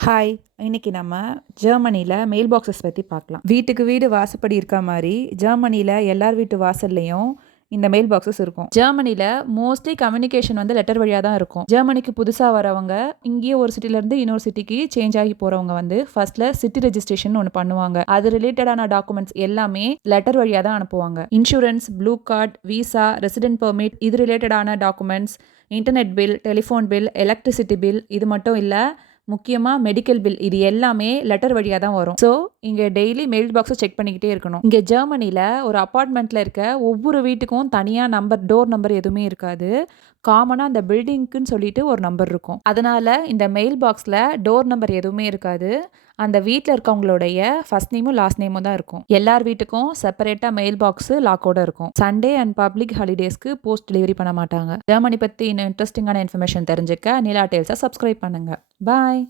Hi! இன்னைக்கு நம்ம ஜெர்மனில mail boxes பத்தி பார்க்கலாம். வீட்டுக்கு வீடு வாசப்படி இருக்க மாரி, ஜெர்மனில எல்லார் வீட்டு வாசல்லையும் இந்த மெயில் பாக்ஸஸ் இருக்கும். ஜெர்மனில மோஸ்ட்லி கம்யூனிகேஷன் வந்து லெட்டர் வழியா தான் இருக்கும். ஜெர்மனிக்கு புதுசா வரவங்க, இங்கேயே ஒரு சிட்டிலருந்து இன்னொரு சிட்டிக்கு சேஞ்ச் ஆகி போறவங்க வந்து ஃபர்ஸ்ட்ல சிட்டி ரெஜிஸ்ட்ரேஷன் ஒண்ணு பண்ணுவாங்க. அது ரிலேட்டடான டாக்குமெண்ட்ஸ் எல்லாமே லெட்டர் வழியா தான் அனுப்புவாங்க. Insurance, blue card, visa, resident permit இது ரிலேட்டடான documents, internet bill, telephone bill, electricity bill இது மட்டும் இல்ல, முக்கியமா மெடிக்கல் பில் இது எல்லாமே லெட்டர் வழியா தான் வரும். ஸோ இங்க டெய்லி மெயில் பாக்ஸை செக் பண்ணிக்கிட்டே இருக்கணும். இங்க ஜெர்மனில ஒரு அபார்ட்மெண்ட்ல இருக்க ஒவ்வொரு வீட்டுக்கும் தனியா நம்பர், டோர் நம்பர் எதுவுமே இருக்காது. காமனா அந்த பில்டிங்க்குன்னு சொல்லிட்டு ஒரு நம்பர் இருக்கும். அதனால இந்த மெயில் பாக்ஸ்ல டோர் நம்பர் எதுவுமே இருக்காது. அந்த வீட்டில் இருக்கவங்களுடைய ஃபர்ஸ்ட் நேமும் லாஸ்ட் நேமும் தான் இருக்கும். எல்லார் வீட்டுக்கும் செப்பரேட்டா மெயில் பாக்ஸ் லாக்கோட இருக்கும். சண்டே அண்ட் பப்ளிக் ஹாலிடேஸ்க்கு போஸ்ட் டெலிவரி பண்ண மாட்டாங்க. ஜெர்மனி பத்தி இன்னும் இன்ட்ரெஸ்டிங்கான இன்ஃபர்மேஷன் தெரிஞ்சுக்க நிலா டேல்ஸை சப்ஸ்கிரைப் பண்ணுங்க. பாய்.